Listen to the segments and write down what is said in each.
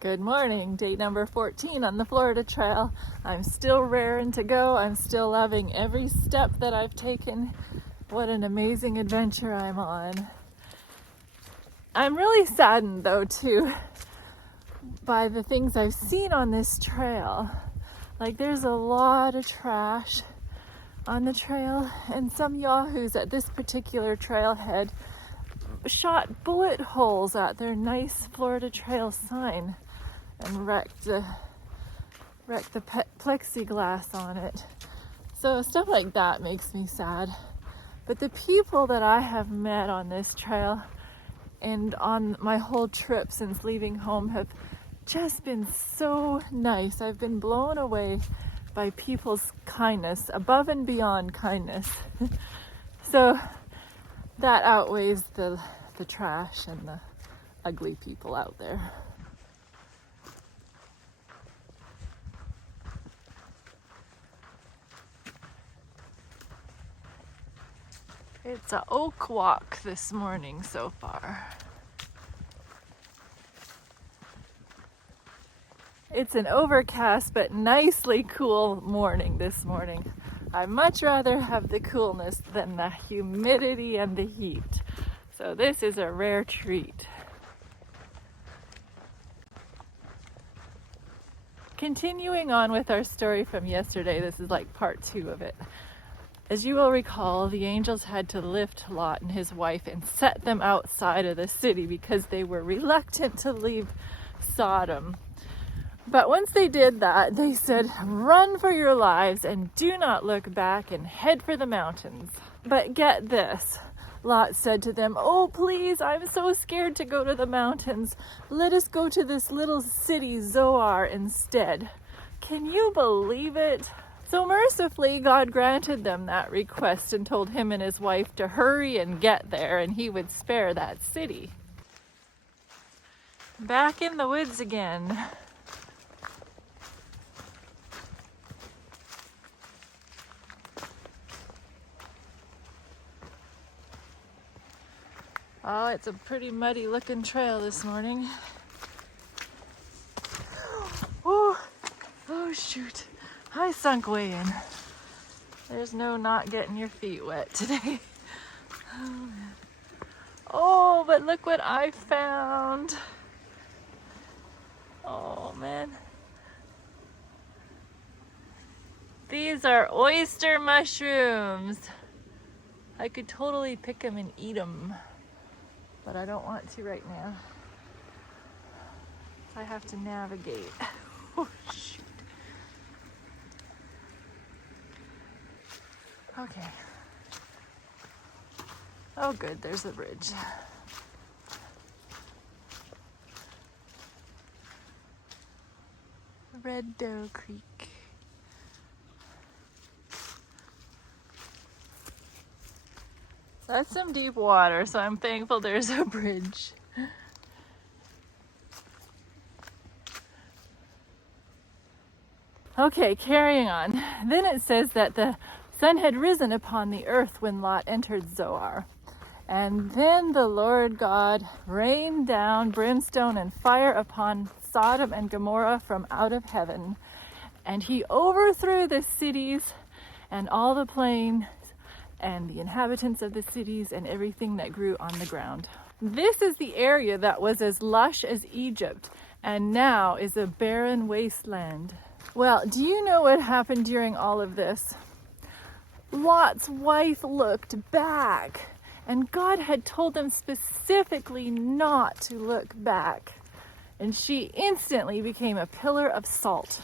Good morning, day number 14 on the Florida Trail. I'm still raring to go. I'm still loving every step that I've taken. What an amazing adventure I'm on. I'm really saddened though too by the things I've seen on this trail. Like there's a lot of trash on the trail, and some yahoos at this particular trailhead shot bullet holes at their nice Florida Trail sign and wrecked the plexiglass on it. So stuff like that makes me sad. But the people that I have met on this trail and on my whole trip since leaving home have just been so nice. I've been blown away by people's kindness, above and beyond kindness. So that outweighs the trash and the ugly people out there. It's an oak walk this morning so far. It's an overcast but nicely cool morning this morning. I'd much rather have the coolness than the humidity and the heat. So this is a rare treat. Continuing on with our story from yesterday, this is like part 2 of it. As you will recall, the angels had to lift Lot and his wife and set them outside of the city because they were reluctant to leave Sodom. But once they did that, they said, "Run for your lives and do not look back and head for the mountains." But get this, Lot said to them, "Oh, please, I'm so scared to go to the mountains. Let us go to this little city, Zoar, instead." Can you believe it? So mercifully, God granted them that request and told him and his wife to hurry and get there, and he would spare that city. Back in the woods again. Oh, it's a pretty muddy looking trail this morning. Oh shoot. I sunk way in. There's no not getting your feet wet today. Oh, but look what I found. Oh man. These are oyster mushrooms. I could totally pick them and eat them, but I don't want to right now. I have to navigate. Oh shoot. Okay. Oh good, there's the bridge. Red Doe Creek. That's some deep water, so I'm thankful there's a bridge. Okay, carrying on. Then it says that the sun had risen upon the earth when Lot entered Zoar. And then the Lord God rained down brimstone and fire upon Sodom and Gomorrah from out of heaven. And he overthrew the cities and all the plains and the inhabitants of the cities and everything that grew on the ground. This is the area that was as lush as Egypt and now is a barren wasteland. Well, do you know what happened during all of this? Lot's wife looked back, and God had told them specifically not to look back, and she instantly became a pillar of salt.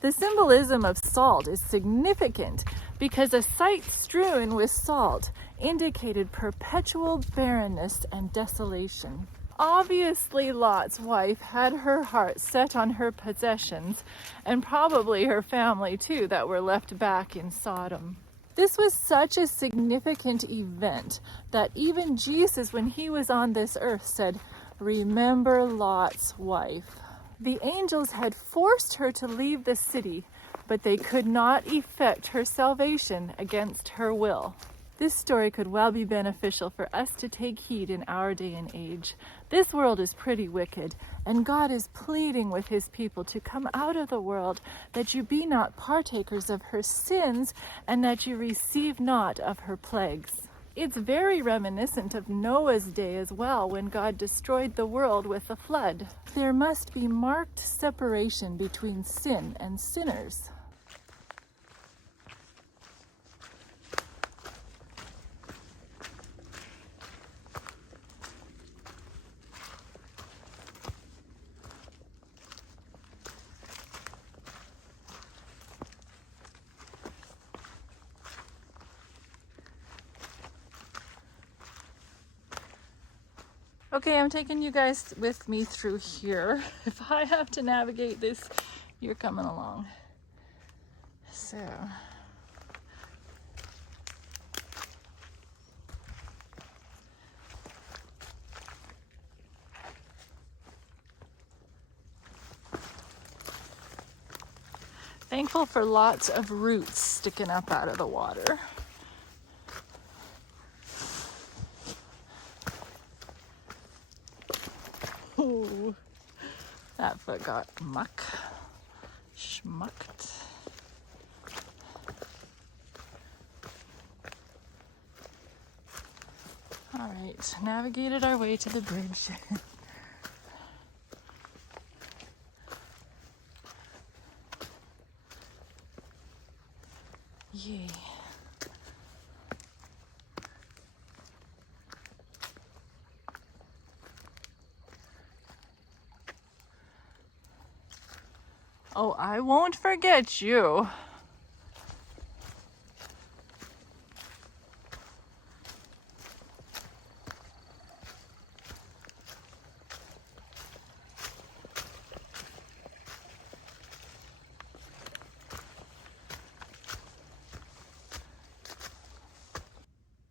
The symbolism of salt is significant because a site strewn with salt indicated perpetual barrenness and desolation. Obviously, Lot's wife had her heart set on her possessions, and probably her family too, that were left back in Sodom. This was such a significant event that even Jesus, when he was on this earth, said, "Remember Lot's wife." The angels had forced her to leave the city, but they could not effect her salvation against her will. This story could well be beneficial for us to take heed in our day and age, This world is pretty wicked, and God is pleading with his people to come out of the world, that you be not partakers of her sins, and that you receive not of her plagues. It's very reminiscent of Noah's day as well, when God destroyed the world with the flood. There must be marked separation between sin and sinners. Okay, I'm taking you guys with me through here. If I have to navigate this, you're coming along. So, thankful for lots of roots sticking up out of the water. Ooh, that foot got schmucked. All right, navigated our way to the bridge. Yay. Oh, I won't forget you.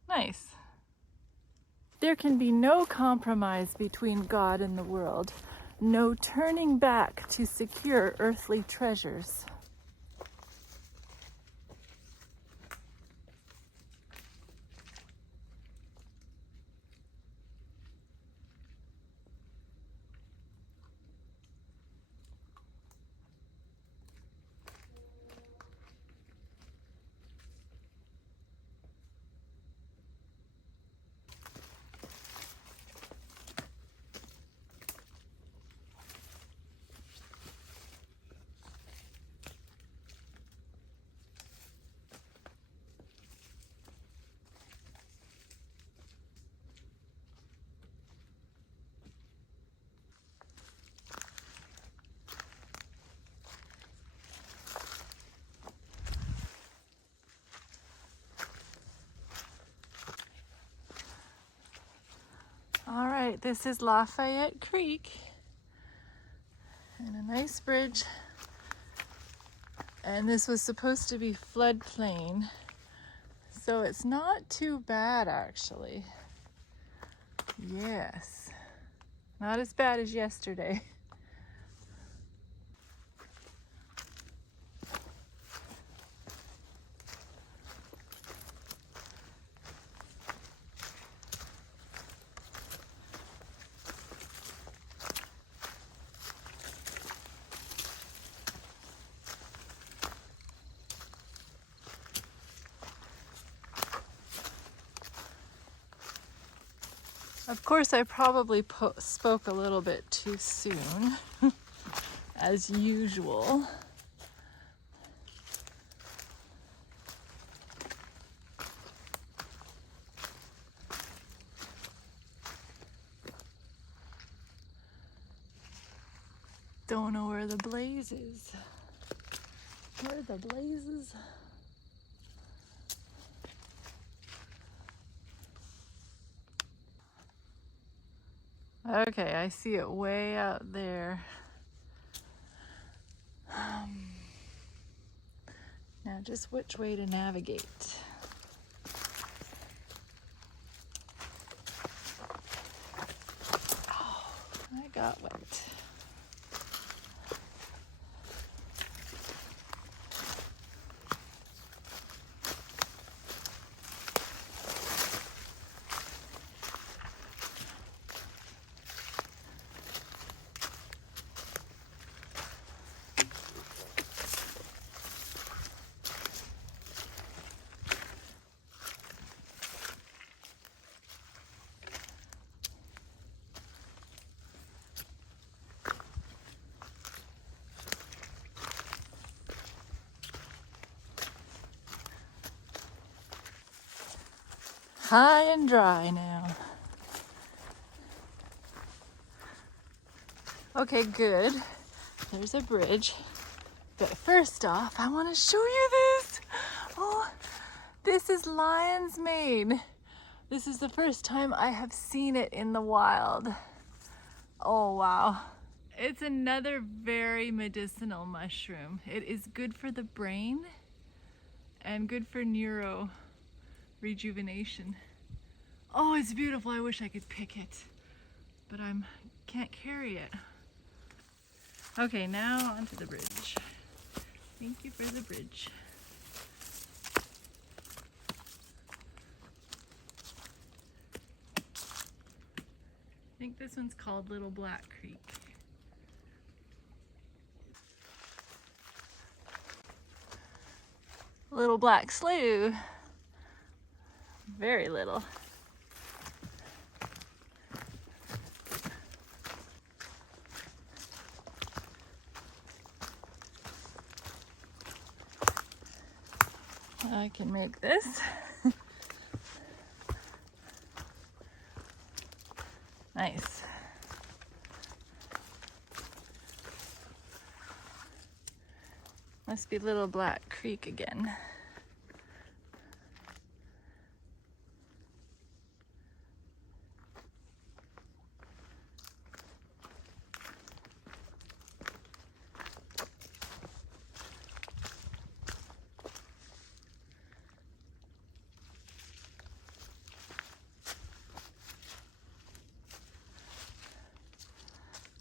Nice. There can be no compromise between God and the world, no turning back to secure earthly treasures. All right, this is Lafayette Creek and a nice bridge. And this was supposed to be floodplain, so it's not too bad actually. Yes, not as bad as yesterday. Of course, I probably spoke a little bit too soon, as usual. Don't know where the blaze is. Where are the blazes? Okay, I see it way out there. Now just which way to navigate? Oh, I got wet. high and dry now. Okay, good. There's a bridge. But first off, I want to show you this. Oh, this is lion's mane. This is the first time I have seen it in the wild. Oh, wow. It's another very medicinal mushroom. It is good for the brain and good for neuro rejuvenation. Oh, it's beautiful. I wish I could pick it, but I can't carry it. Okay, now onto the bridge. Thank you for the bridge. I think this one's called Little Black Creek. Little Black Slough. Very little. I can make this. Nice. Must be Little Black Creek again.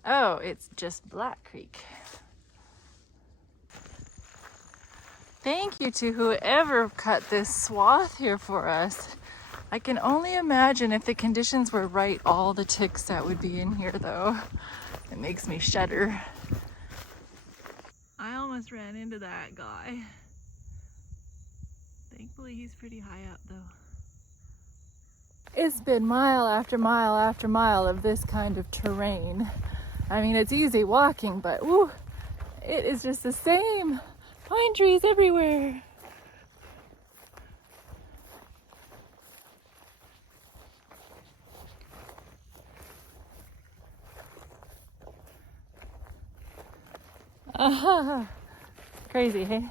Oh, it's just Black Creek. Thank you to whoever cut this swath here for us. I can only imagine if the conditions were right, all the ticks that would be in here though. It makes me shudder. I almost ran into that guy. Thankfully he's pretty high up though. It's been mile after mile after mile of this kind of terrain. I mean, it's easy walking, but woo, it is just the same. Pine trees everywhere. Crazy, hey?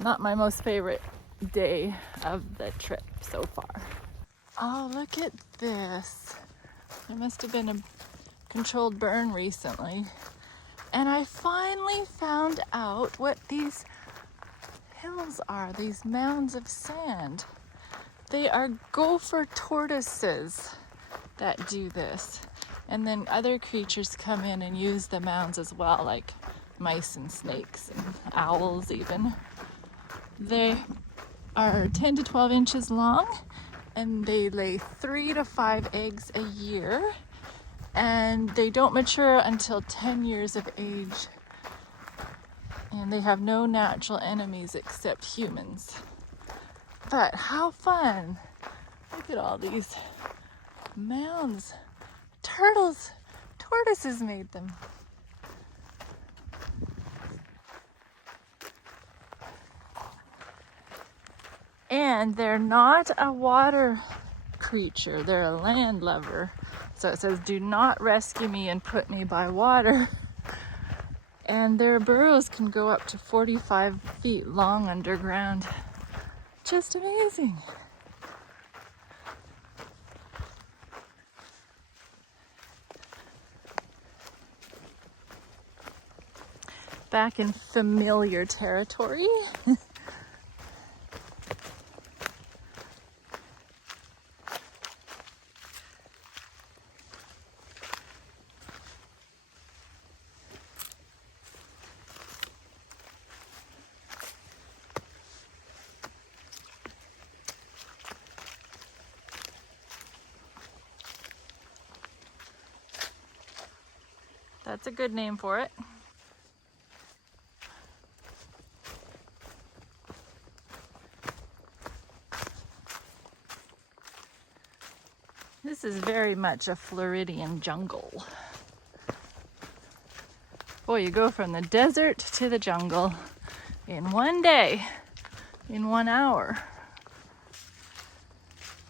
Not my most favorite day of the trip so far. Oh, look at this. There must have been a controlled burn recently. And I finally found out what these hills are, these mounds of sand. They are gopher tortoises that do this. And then other creatures come in and use the mounds as well, like mice and snakes and owls even. They are 10 to 12 inches long and they lay 3 to 5 eggs a year. And they don't mature until 10 years of age. And they have no natural enemies except humans. But how fun! Look at all these mounds. Turtles, tortoises made them. And they're not a water creature, they're a land lover. So it says, do not rescue me and put me by water. And their burrows can go up to 45 feet long underground. Just amazing. Back in familiar territory. That's a good name for it. This is very much a Floridian jungle. Boy, you go from the desert to the jungle in one day, in 1 hour.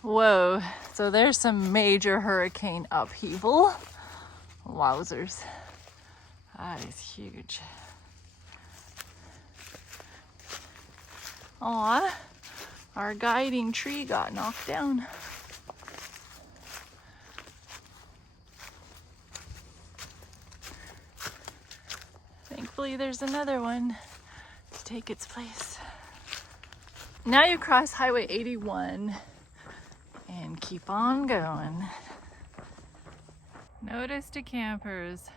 Whoa, so there's some major hurricane upheaval. Wowzers. That is huge. Aw, our guiding tree got knocked down. Thankfully, there's another one to take its place. Now you cross Highway 81 and keep on going. Notice to campers,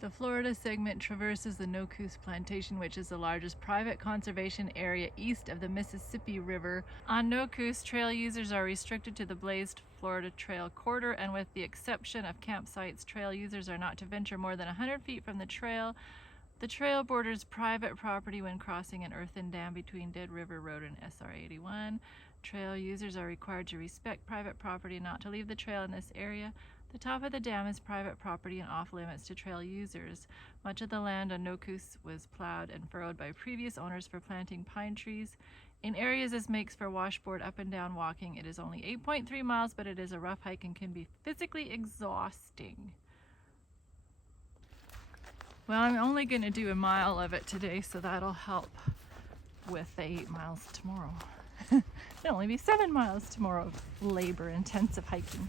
the Florida segment traverses the No-Coos Plantation, which is the largest private conservation area east of the Mississippi River. On No-Coos, trail users are restricted to the blazed Florida Trail corridor, and with the exception of campsites, trail users are not to venture more than 100 feet from the trail. The trail borders private property when crossing an earthen dam between Dead River Road and SR 81. Trail users are required to respect private property and not to leave the trail in this area. The top of the dam is private property and off limits to trail users. Much of the land on No-Coos was plowed and furrowed by previous owners for planting pine trees. In areas this makes for washboard up and down walking. It is only 8.3 miles, but it is a rough hike and can be physically exhausting. Well, I'm only going to do a mile of it today, so that'll help with the 8 miles tomorrow. It'll only be 7 miles tomorrow of labor-intensive hiking.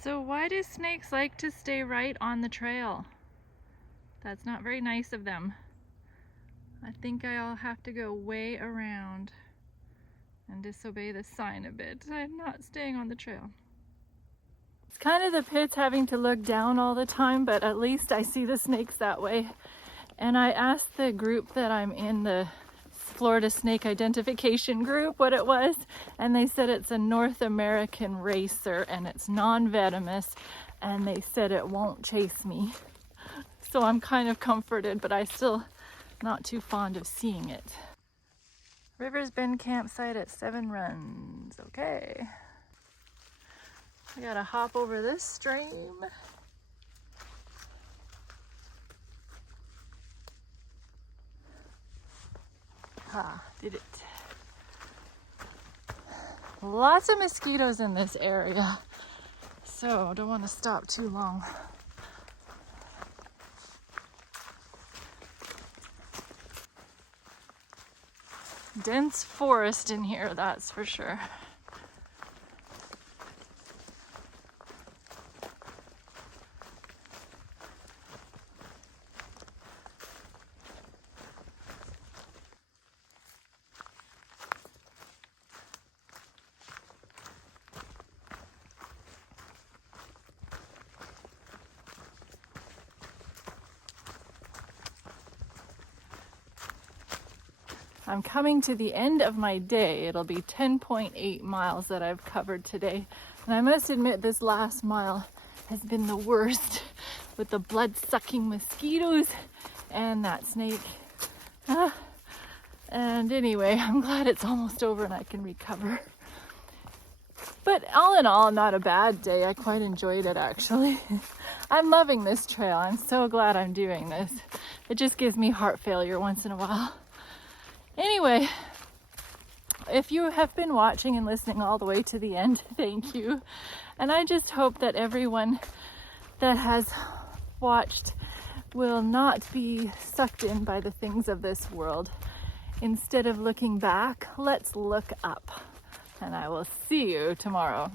So why do snakes like to stay right on the trail? That's not very nice of them. I think I'll have to go way around and disobey the sign a bit. I'm not staying on the trail. It's kind of the pits having to look down all the time, but at least I see the snakes that way. And I asked the group that I'm in, the Florida Snake Identification Group, what it was, and they said it's a North American racer and it's non-venomous, and they said it won't chase me. So I'm kind of comforted, but I still not too fond of seeing it. Rivers Bend campsite at 7 Runs. Okay. I gotta hop over this stream. Did it. Lots of mosquitoes in this area, so I don't want to stop too long. Dense forest in here, that's for sure. I'm coming to the end of my day. It'll be 10.8 miles that I've covered today. And I must admit this last mile has been the worst with the blood-sucking mosquitoes and that snake. And anyway, I'm glad it's almost over and I can recover. But all in all, not a bad day. I quite enjoyed it, actually. I'm loving this trail. I'm so glad I'm doing this. It just gives me heart failure once in a while. Anyway, if you have been watching and listening all the way to the end, thank you. And I just hope that everyone that has watched will not be sucked in by the things of this world. Instead of looking back, let's look up. And I will see you tomorrow.